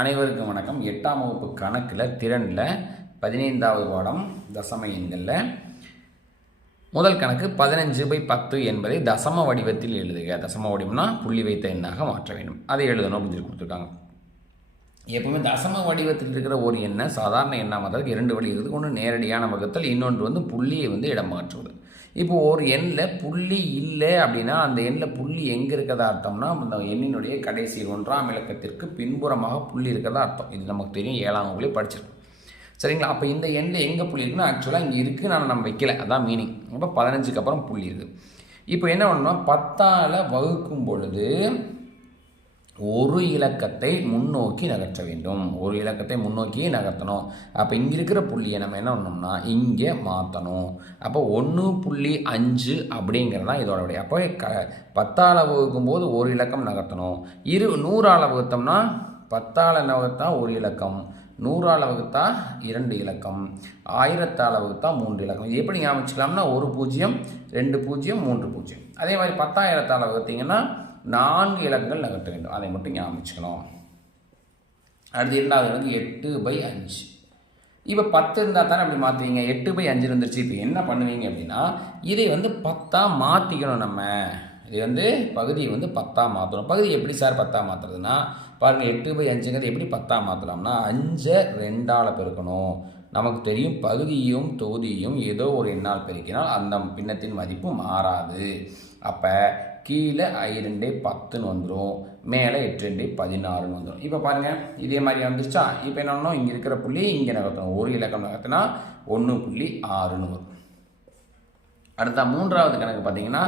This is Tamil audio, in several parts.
அனைவருக்கும் வணக்கம். எட்டாம் வகுப்பு கணக்கில் திறனில் பதினைந்தாவது பாடம் தசம எண்களில். முதல் கணக்கு பதினஞ்சு பை பத்து என்பதை தசம வடிவத்தில் எழுதுக. தசம வடிவம்னா புள்ளி வைத்த எண்ணாக மாற்ற வேண்டும். அதை எழுதணும் அப்படின்னு சொல்லி கொடுத்துருக்காங்க. எப்பவுமே தசம வடிவத்தில் இருக்கிற ஒரு எண்ணை சாதாரண எண்ணாக மாற்றுறதுக்கு இரண்டு வழி இருக்குது. ஒன்று நேரடியான வகுத்தல் இன்னொன்று வந்து புள்ளியை வந்து இடம் மாற்றுவது. இப்போ ஒரு எண்ணில் புள்ளி இல்லை அப்படின்னா அந்த எண்ணில் புள்ளி எங்கே இருக்கிறதா அர்த்தம்னா அந்த எண்ணினுடைய கடைசி ஒன்றாம் இலக்கத்திற்கு பின்புறமாக புள்ளி இருக்கிறதா அர்த்தம். இது நமக்கு தெரியும் ஏழாம் வகுப்புலேயே படிச்சிருக்கோம். சரிங்களா? அப்போ இந்த எண்ணில் எங்கே புள்ளி இருக்குன்னா ஆக்சுவலாக இங்கே இருக்குது நான் நம்ம வைக்கல. அதான் மீனிங் அப்போ பதினஞ்சுக்கு அப்புறம் புள்ளி இருக்குது. இப்போ என்ன பண்ணணும்னா பத்தால் வகுக்கும் பொழுது ஒரு இலக்கத்தை முன்னோக்கி நகர்த்த வேண்டும். ஒரு இலக்கத்தை முன்னோக்கி நகர்த்தணும். அப்போ இங்கே இருக்கிற புள்ளியை நம்ம என்ன பண்ணோம்னா இங்கே மாற்றணும் அப்போ ஒன்று புள்ளி அஞ்சு அப்படிங்கிறது தான் இதோட விட. அப்போ க பத்தால் வகுக்கும் போது ஒரு இலக்கம் நகர்த்தணும். இரு நூறால் வகுத்தோம்னா பத்தால் நகர்த்தா ஒரு இலக்கம். நூறால் வகுத்தா இரண்டு இலக்கம். ஆயிரத்தால் வகுத்தா மூன்று இலக்கம். இது எப்படி ஞாபகிக்கலாம்னா ஒரு பூஜ்ஜியம் ரெண்டு பூஜ்ஜியம் மூன்று பூஜ்ஜியம். அதே மாதிரி பத்தாயிரத்தால் வகுத்தீங்கன்னா நான்கு இலக்கங்கள் நகர்த்த வேண்டும். அதை மட்டும் ஞாபகம் அடுத்து இரண்டாவது வந்து எட்டு பை அஞ்சு. இப்போ பத்து இருந்தால் தானே அப்படி மாற்றுவீங்க எட்டு பை அஞ்சு இருந்துருச்சு. இப்போ என்ன பண்ணுவீங்க அப்படின்னா இதை வந்து பத்தாக மாற்றிக்கணும் நம்ம. இது வந்து பகுதியை வந்து பத்தாக மாற்றணும் பகுதி எப்படி சார் பத்தாக மாற்றுறதுன்னா பாருங்கள் எட்டு பை அஞ்சுங்கிறது எப்படி பத்தாக மாற்றலாம்னா அஞ்சை ரெண்டால் பெருக்கணும். நமக்கு தெரியும் பகுதியும் தொகுதியும் ஏதோ ஒரு எண்ணால் பெருக்கினால் அந்த பின்னத்தின் மதிப்பு மாறாது. அப்போ கீழே ஐ பத்துன்னு வந்துடும் மேலே எட்டு ரெண்டு பதினாறுன்னு வந்துடும் இப்போ பாருங்கள் இதே மாதிரி வந்துருச்சா? இப்போ என்ன பண்ணணும்? இங்கே இருக்கிற புள்ளி இங்கே நகர்த்தணும். ஒரு இலக்கம் நகர்த்தினா ஒன்று புள்ளி ஆறுன்னு வரும். அடுத்த மூன்றாவது கணக்கு பார்த்தீங்கன்னா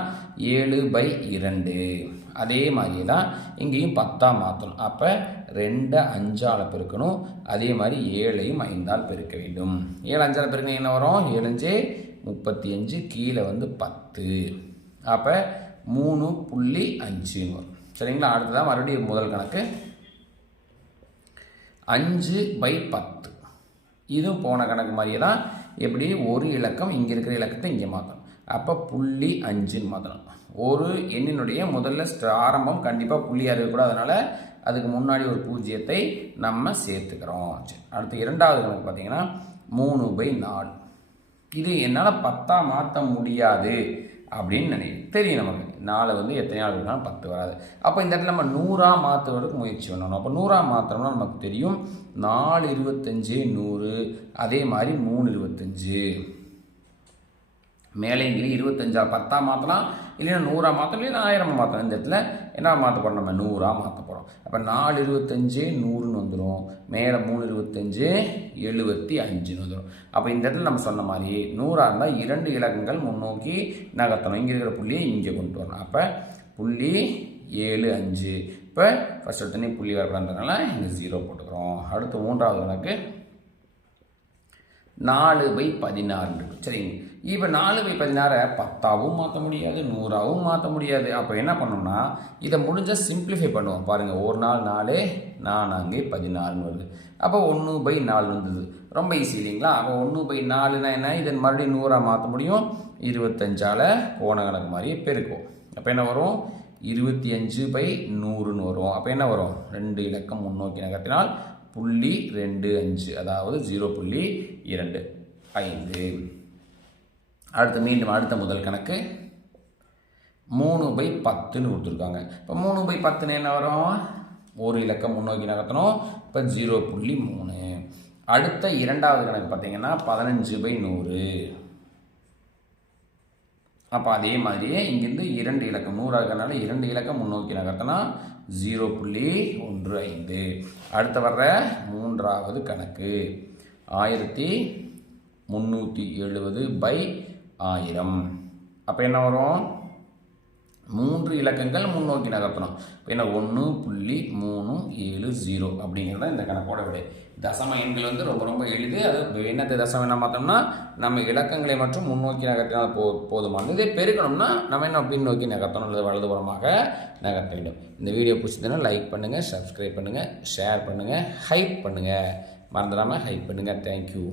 ஏழு பை இரண்டு. அதே மாதிரியே தான் இங்கேயும் பத்தாக மாற்றணும் அப்போ ரெண்டை அஞ்சால் பெருக்கணும். அதே மாதிரி ஏழையும் ஐந்தால் பெருக்க வேண்டும். ஏழு அஞ்சால் பெருக்கணும் என்ன வரும்? ஏழஞ்சு முப்பத்தி அஞ்சு கீழே வந்து பத்து. அப்போ மூணு புள்ளி அஞ்சுன்னு வரும் சரிங்களா? அடுத்ததான் மறுபடியும் முதல் கணக்கு. அஞ்சு பை பத்து. இதுவும் போன கணக்கு மாதிரியே தான். எப்படி? ஒரு இலக்கம் இங்கே இருக்கிற இலக்கத்தை இங்கே மாற்றணும் அப்போ புள்ளி அஞ்சுன்னு மாற்றணும் ஒரு எண்ணினுடைய முதல்ல ஆரம்பம் கண்டிப்பாக புள்ளியாக இருக்கக்கூடாது அதனால் அதுக்கு முன்னாடி ஒரு பூஜ்ஜியத்தை நம்ம சேர்த்துக்கிறோம். சரி அடுத்து இரண்டாவது கணக்கு பார்த்தீங்கன்னா மூணு பை நாலு. இது என்னால் பத்தாக மாற்ற முடியாது அப்படின்னு நினைக்கிறேன். தெரியும் நமக்கு. நாலு வந்து எத்தனை நாள் வேணாலும் பத்து வராது. அப்போ இந்த இடத்துல நம்ம நூறாக மாற்றுவதற்கு முயற்சி பண்ணணும். அப்போ நூறாக மாற்றணும்னா நமக்கு தெரியும் நாலு இருபத்தஞ்சு நூறு அதே மாதிரி மூணு இருபத்தஞ்சு. மேலே இருபத்தஞ்சா பத்தாக மாற்றலாம் இல்லைன்னா நூறாக மாற்றலாம் இல்லைன்னா ஆயிரம் மாற்றலாம் இந்த இடத்துல என்ன மாற்ற போகிறோம் நம்ம நூறாக மாற்ற போகிறோம் அப்போ நாலு இருபத்தஞ்சு நூறுன்னு வந்துடும் மேலே மூணு இருபத்தஞ்சு எழுபத்தி அஞ்சுன்னு வந்துடும் அப்போ இந்த இடத்துல நம்ம சொன்ன மாதிரி நூறாக இருந்தால் இரண்டு இலக்கங்கள் முன்னோக்கி நகர்த்தணும். இங்கே இருக்கிற புள்ளியை இங்கே கொண்டு வரணும். அப்போ புள்ளி ஏழு அஞ்சு. இப்போ ஃபஸ்ட் எடுத்தோடனே புள்ளி வரக்கூடாதுனால இங்கே ஜீரோ போட்டுக்கிறோம். அடுத்து மூன்றாவது கணக்கு நாலு பை பதினாறு சரிங்க. இப்போ நாலு பை பதினாறை பத்தாவும் மாற்ற முடியாது நூறாவும் மாற்ற முடியாது. அப்போ என்ன பண்ணோம்னா இதை முடிஞ்சால் சிம்பிளிஃபை பண்ணுவோம். பாருங்கள் ஒரு நாள் நாலு நானாங்கே பதினாறுன்னு வருது. அப்போ ஒன்று பை நாலு வந்தது. ரொம்ப ஈஸி இல்லைங்களா? அப்போ ஒன்று பை நாலுனா என்ன? இதை மறுபடியும் நூறாக மாற்ற முடியும். இருபத்தஞ்சால் போன கணக்கு மாதிரி பெருக்கும் அப்போ என்ன வரும்? இருபத்தி அஞ்சு பை நூறுன்னு வரும். அப்போ என்ன வரும்? ரெண்டு இலக்கம் முன்னோக்கி நகர்த்தினால் புள்ளி ரெண்டு அஞ்சு அதாவது ஜீரோ புள்ளி இரண்டு. ஐந்து. அடுத்து மீண்டும் அடுத்த முதல் கணக்கு. மூணு பை பத்துன்னு கொடுத்துருக்காங்க. இப்போ மூணு பை பத்துன்னு என்ன வரும்? ஒரு இலக்கம் முன்னோக்கி நகர்த்தணும். இப்போ ஜீரோ புள்ளி மூணு. அடுத்த இரண்டாவது கணக்கு பார்த்தீங்கன்னா பதினஞ்சு பை நூறு. அப்போ அதே மாதிரியே இங்கேருந்து இரண்டு இலக்கம். நூறாக இருக்கிறனால இரண்டு இலக்கம் முன்னோக்கி நகர்த்தினா ஜீரோ புள்ளி ஒன்று ஐந்து. அடுத்து வர்ற மூன்றாவது கணக்கு. ஆயிரத்தி முந்நூற்றி எழுபது பை ஆயிரம். அப்போ என்ன வரும்? மூன்று இலக்கங்கள் முன்னோக்கி நகர்த்தணும். இப்போ என்ன ஒன்று புள்ளி மூணு ஏழு ஜீரோ அப்படிங்கிறது இந்த கணக்கோட விடை. தசம எண்கள் வந்து ரொம்ப ரொம்ப எளிது. அது என்னத்தை தசமம் என்ன பார்த்தோம்னா நம்ம இலக்கங்களை மட்டும் முன்னோக்கி நகர்த்தினால் போ போதுமானது. இதே பெருக்கணும்னா நம்ம என்ன பின்னோக்கி நகர்த்தணும் அல்லது வலதுபுறமாக நகர்த்த வேண்டும். இந்த வீடியோ பிடிச்சதுன்னா லைக் பண்ணுங்கள் சப்ஸ்கிரைப் பண்ணுங்கள் ஷேர் பண்ணுங்கள் ஹைப் பண்ணுங்கள் மறந்துடாமல் ஹைப் பண்ணுங்கள் தேங்க்யூ